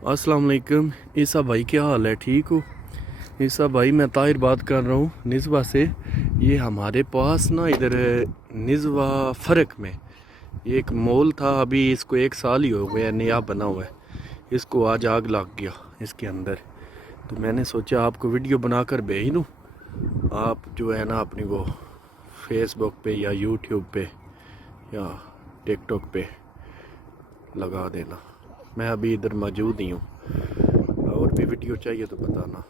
अस्सलाम वालेकुम। ईसा भाई क्या हाल है, ठीक हो? ईसा भाई मैं ताहिर बात कर रहा हूँ निज़वा से। ये हमारे पास ना इधर निज़वा फ़र्क में ये एक मॉल था, अभी इसको 1 साल ही हो गया, नया बना हुआ है। इसको आज आग लग गया इसके अंदर, तो मैंने सोचा आपको वीडियो बनाकर भेज दूँ। आप जो है ना अपनी वो फेसबुक पे या यूट्यूब पे या टिकटॉक पे लगा देना। मैं अभी इधर मौजूद ही हूँ, और भी वीडियो चाहिए तो बताना।